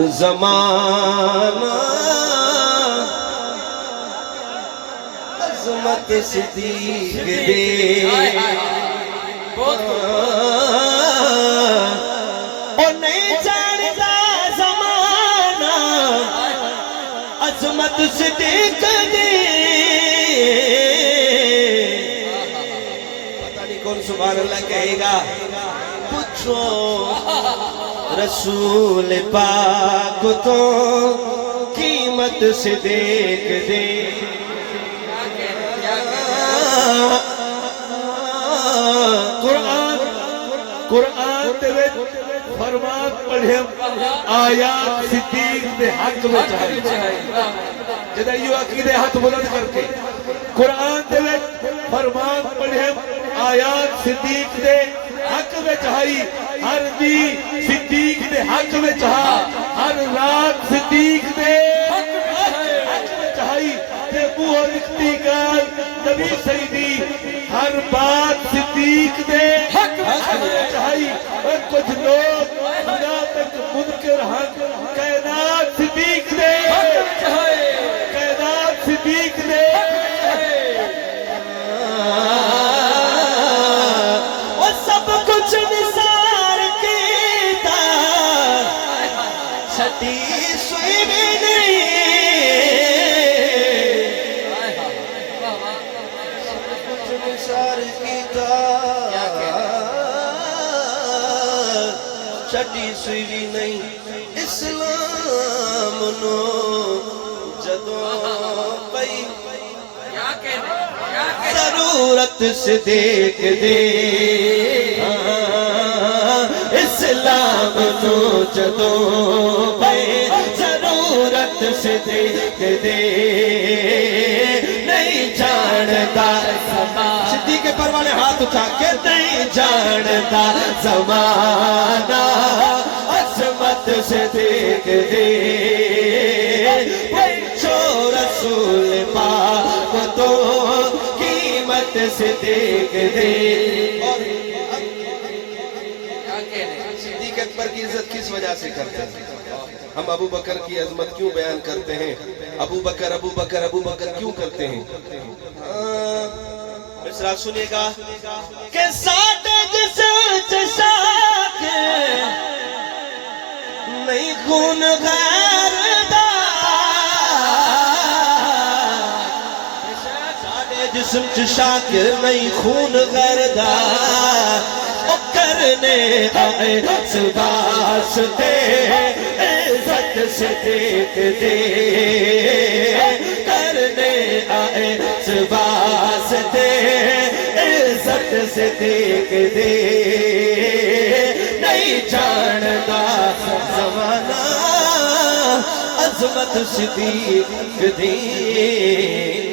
زمانہ عظمت صدیق دے اور نہیں جانتا زمانہ عظمت صدیق دے پتہ نہیں کون سبحان اللہ کہے گا پوچھو رسول پاک تو قیمت سے دیکھ دے قرآن دے فرمان پڑھیں آیات صدیق دے حق میں چاہیے جدہ یوں عقیدے ہاتھ بلند کر کے قرآن دے فرمان پڑھیں آیات صدیق دے حق میں چاہیے ہر دی صدیق دے حق میں چاہا ہر رات صدیق دے حق میں چاہیے تے بوہ لکھتی گال نبی سیدی ہر بات صدیق دے حق میں چاہیے اور کچھ لوگ منافق منکر حق کائنات صدیق دے کائنات صدیق دے اور سب کچھ نثار کیتا چھٹی سوئی میں نہیں سب کچھ نثار کیتا چھٹی سوئی بھی نہیں اسلام نو جدوں پئی ضرورت سے دیکھ دے اسلام نو جدوں پئی ضرورت سے دیکھ دے نہیں جانتا صدیق پر والے ہاتھ اٹھا کے نہیں جانتا زمانہ عظمت سے دیکھ دے پوچھو رسول پاک تو قیمت سے دیکھ دے صدیق اکبر کی عزت کس وجہ سے کرتے ہیں ہم ابو بکر کی عظمت کیوں بیان کرتے ہیں ابو بکر ابو بکر ابو بکر کیوں کرتے ہیں مصرع سنیے گا کہ ساٹھ جس چشاک نہیں خون غیر دا ساٹھ جسم چشاک نہیں خون غیر دا او کرنے آئے سباستے عزت سے دیکھ دے کرنے آئے سباستے عزت سے دیکھ دے نہیں جانتا زمانہ عظمت صدیق دے